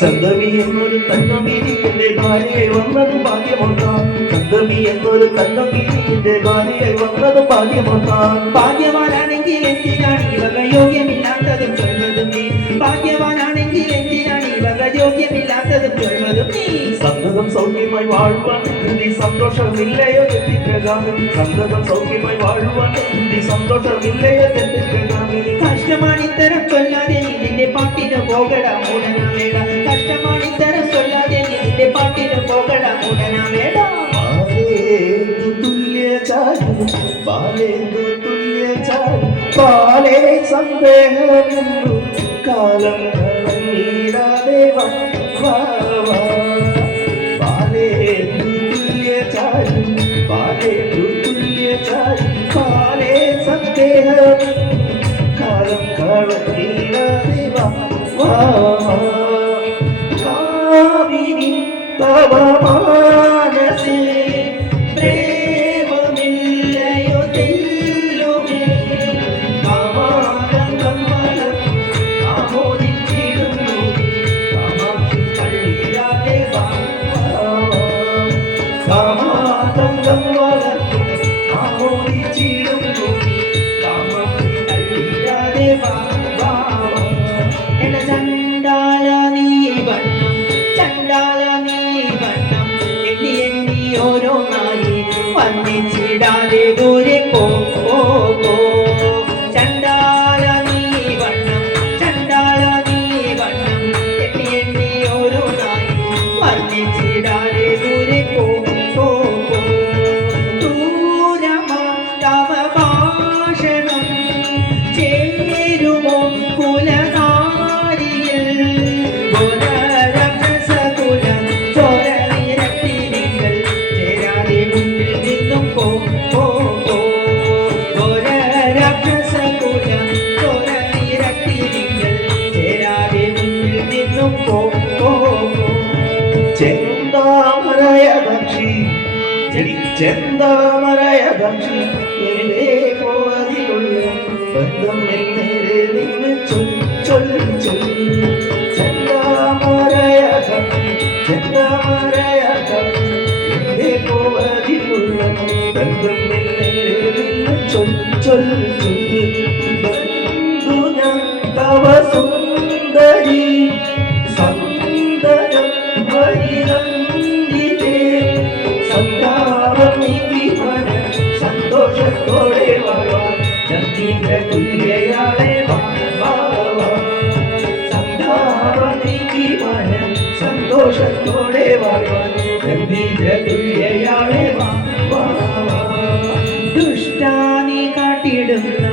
ചന്ദമി എന്നൊരു തന്നമീരിന്റെ ഭാര്യയെ വന്നത് ഭാഗ്യമൊന്നാം. ചന്ദമി എന്നൊരു തന്നമീരിന്റെ ഭാര്യയെ വന്നത് ഭാഗ്യമൊന്നാം. ഭാഗ്യവാനാണെങ്കിൽ എന്തിനാണ് ഈ വക യോഗ്യമില്ലാത്തതും ചൊല്ലുന്നതും നീ? ഭാഗ്യവാനാണെങ്കിൽ എന്തിനാണ് ഈ വക യോഗ്യമില്ലാത്തതും ചൊല്ലുന്നതും നീ? സന്തതം സൗഖ്യമായി വാഴുവാൻ നീ സന്തോഷമില്ലയോ തെറ്റിക്കകാമി. സന്തതം സൗഖ്യമായി വാഴുവാൻ നീ സന്തോഷമില്ലയോ തെറ്റിക്കകാമി. കഷ്ടമാണിത്തരം ചൊല്ലാതെ നീ നിന്റെ പാട്ടിന് പോകടാ മൂടനാ വേട. കഷ്ടമാണിത്തരം ചൊല്ലാതെ നീ നിന്റെ പാട്ടിന് പോകടാ മൂടനാ വേട. ബാലേന്ദു തുല്യചാരി ബാലേന്ദു തുല്യചാരി ബാലേ സന്ദേഹമെന്നു കാലം കളഞ്ഞിടാതെ വാ വാ വാ. ബാലേന്ദു തുല്യചാരി ബാലേന്ദു തുല്യചാരി ബാലേ സന്ദേഹമെന്നു കാലം കളഞ്ഞിടാതെ വാ വാ വാ. കാമിനി തവ മാനസേ പ്രേമമില്ലയോ തെല്ലുമേ? കാമാതംഗം വളർന്നു ആമോദിച്ചിടുന്നു കാമാക്ഷി തള്ളിടാതെ വാ വാ. കാമാതംഗം വളർന്നു ആമോദിച്ചിടുന്നു കാമാക്ഷി തള്ളിടാതെ വാ വാ. എട ചണ്ടാല നീ വണ്ണം ചണ്ടാല നീ വണ്ണം എണ്ണി എണ്ണി ഓരോന്നായി വന്നിച്ചിടാതെ ദൂരെ പോ പോ പോ. ചണ്ടാല നീ വണ്ണം ചണ്ടാല നീ വണ്ണം എണ്ണി എണ്ണി ഓരോന്നായി വന്നിച്ചിടാതെ ദൂരെ പോ പോ പോ. ദൂരമാ തവ ഭാഷണം ചേരുമോ കുലനാരിയിൽ? രസകുലം ചോരനിരത്തി നിങ്ങൾ ചേരാതെ മുന്നിൽ നിന്നും പോ പോ പോ. രസകുലം ചോരനിരത്തി നിങ്ങൾ ചേരാതെ മുന്നിൽ നിന്നും പോ പോ പോ. ചെന്താമരയദക്ഷി ചെന്താമരയദക്ഷി നേരെ പോതിലുള്ള ബന്ധം നേരെ നിന്ന് ചൊല്ലി ചെന്താമരയദക്ഷി ചെന്താമരയദക്ഷി നേരെ പോതിലുള്ള ബന്ധം നേരെ നിന്ന് ചൊല്ലി. ബന്ധു ഞാൻ തവ സുന്ദരി സന്ദരം വരിനന്ദിതേ സന്താപമിതിമന സന്തോഷത്തോടെ വാഴാൻ ചന്ദ്രിക തുല്യയാളെ വാ വാ വാ. സന്താപമിതിമന സന്തോഷത്തോടെ വാഴാൻ ചന്ദ്രിക തുല്യയാളെ വാ വാ വാ. ദുഷ്ടാനി കാട്ടിടുന്ന